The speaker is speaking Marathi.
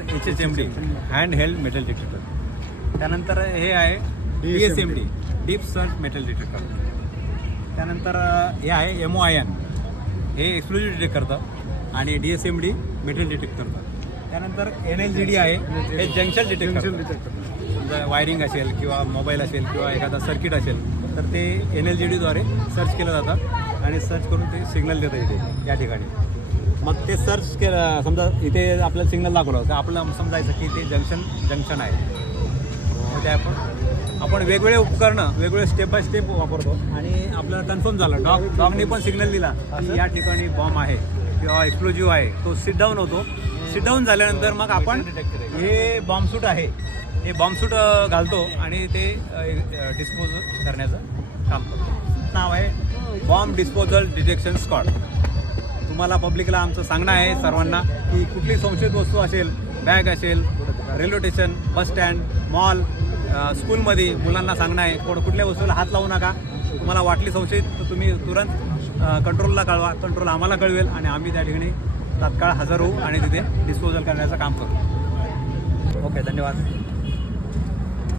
HHMD hand held metal detector. त्यानंतर हे आहे DSMD deep search metal detector. त्यानंतर हे आहे MOIN हे एक्सप्लोजिव्ह डिटेक्ट करतं आणि DSMD मेटल डिटेक्ट करतं. त्यानंतर NLGD आहे हे जंक्शन डिटेक्ट करतं. समजा वायरिंग असेल किंवा मोबाईल असेल किंवा एखादा सर्किट असेल तर ते NLGDद्वारे सर्च केलं जातं आणि सर्च करून ते सिग्नल देतं इथे या ठिकाणी. मग ते सर्च केलं समजा इथे आपल्याला सिग्नल दाखवलं तर आपल्याला समजायचं की ते जंक्शन आहे. मग ते आपण वेगवेगळे उपकरणं वेगवेगळे स्टेप बाय स्टेप वापरतो आणि आपल्याला कन्फर्म झालं डॉगने पण सिग्नल दिला की या ठिकाणी बॉम्ब आहे किंवा एक्सप्लोजिव्ह आहे. तो सिट डाऊन होतो. सिट डाऊन झाल्यानंतर मग आपण हे बॉम्बसूट आहे हे बॉम्बसूट घालतो आणि ते डिस्पोज करण्याचं काम करतो. नाव आहे बॉम्ब डिस्पोजल डिटेक्शन स्क्वॉड. तुम्हाला पब्लिकला आमचं सांगणं आहे सर्वांना की कुठली संशयित वस्तू असेल बॅग असेल railway station bus stand mall स्कूलमध्ये मुलांना सांगणं आहे कुठल्या वस्तूला हात लावू नका. तुम्हाला वाटली संशयित तर तुम्ही तुरंत कंट्रोलला कळवा. कंट्रोल आम्हाला कळवेल आणि आम्ही त्या ठिकाणी तात्काळ हजर होऊ आणि तिथे डिस्पोजल करण्याचं काम करू. ओके धन्यवाद.